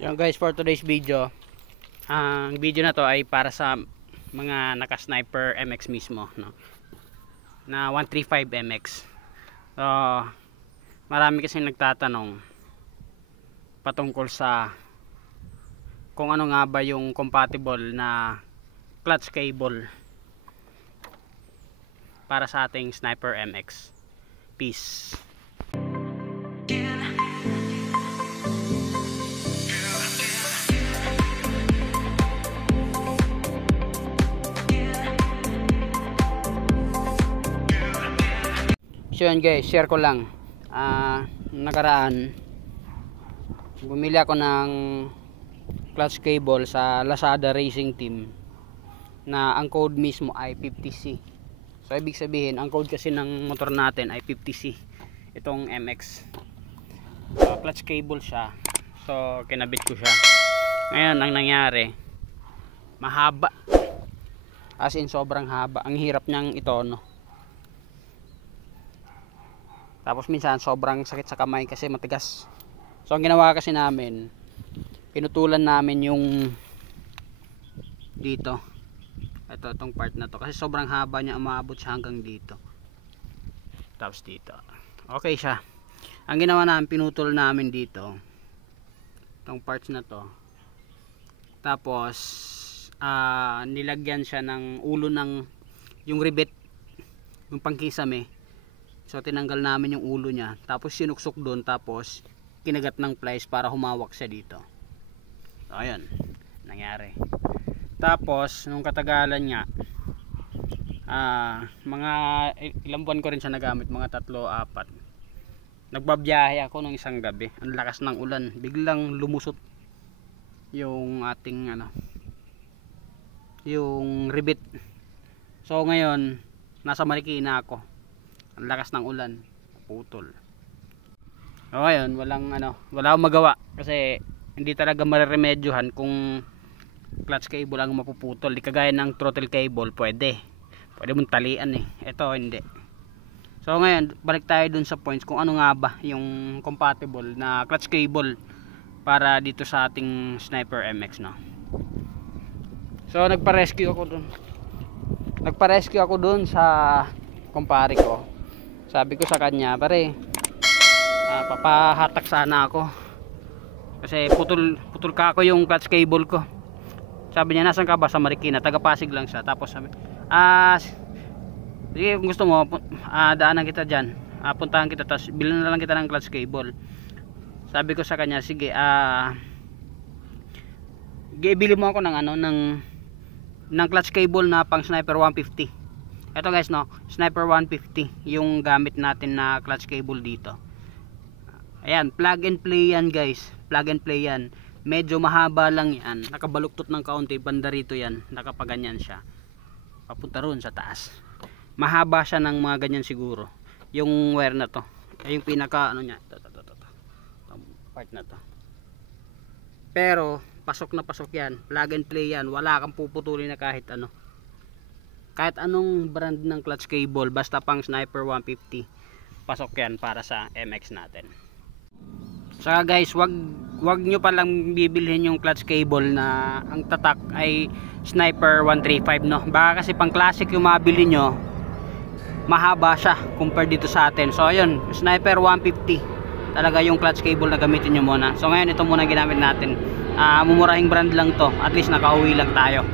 Yan guys, for today's video, ang video na to ay para sa mga naka-sniper MX mismo, no? Na 135 MX. So, marami kasi nagtatanong patungkol sa kung ano nga ba yung compatible na clutch cable para sa ating sniper MX. Peace. So yun guys, share ko lang. Nakaraan bumili ako ng clutch cable sa Lazada Racing Team na ang code mismo ay 50C. So ibig sabihin, ang code kasi ng motor natin ay 50C. Itong MX. Clutch cable siya. So kinabit ko siya. Ngayon ang nangyari, mahaba. As in sobrang haba. Ang hirap niyang itono. Tapos minsan sobrang sakit sa kamay kasi matigas. So ang ginawa kasi namin, pinutulan namin yung dito. Itong part na to kasi sobrang haba niya, umabot siya hanggang dito. Tapos dito. Okay siya. Ang ginawa namin, pinutol namin dito. Itong parts na to. Tapos nilagyan siya ng ulo ng yung rivet, yung pangkisame. So tinanggal namin yung ulo niya, tapos sinuksok doon, tapos kinagat ng plies para humawak siya dito. So ayun, nangyari. Tapos nung katagalan nga, mga ilang buwan ko rin siya nagamit, mga 3-4. Nagbabiyahe ako nung isang gabi, ang lakas ng ulan, biglang lumusot yung ating yung rivet. So ngayon nasa Marikina ako, ang lakas ng ulan, putol. O ngayon, wala akong magawa kasi hindi talaga mareremedyohan kung clutch cable ang mapuputol. Di kagaya ng throttle cable, pwede mong talian eh. Ito hindi. So ngayon, balik tayo dun sa points kung ano nga ba yung compatible na clutch cable para dito sa ating Sniper MX, no. So nagpa-rescue ako dun sa kumpare ko. Sabi ko sa kanya, pare, papahatak sana ako kasi putol ka ako yung clutch cable ko. Sabi niya, nasan ka ba? Sa Marikina, taga Pasig lang siya. Tapos sabi, sige, kung gusto mo, daanan kita dyan, puntahan kita, tapos bilhin na lang kita ng clutch cable. Sabi ko sa kanya, sige, bili mo ako ng clutch cable na pang Sniper 150. Ito guys, no, Sniper 150 yung gamit natin na clutch cable dito. Ayan, plug and play yan guys, plug and play yan. Medyo mahaba lang yan, nakabaluktot ng kaunti, banda rito yan, nakapaganyan siya papunta ron sa taas. Mahaba siya ng mga ganyan siguro yung wire na to, ay yung pinaka nya, part na to. Pero pasok na pasok yan, plug and play yan, wala kang puputulin na kahit anong brand ng clutch cable, basta pang Sniper 150 pasok yan para sa MX natin. Saka guys, wag nyo palang bibilhin yung clutch cable na ang tatak ay Sniper 135, no. Baka kasi pang classic yung mabili nyo, mahaba siya compared dito sa atin. So ayun, Sniper 150 talaga yung clutch cable na gamitin nyo muna. So ngayon ito muna ginamit natin, mumurahing brand lang to, at least nakauwi lang tayo.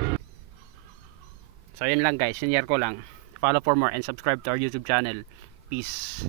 So yun lang guys, sinare ko lang. Follow for more and subscribe to our YouTube channel. Peace.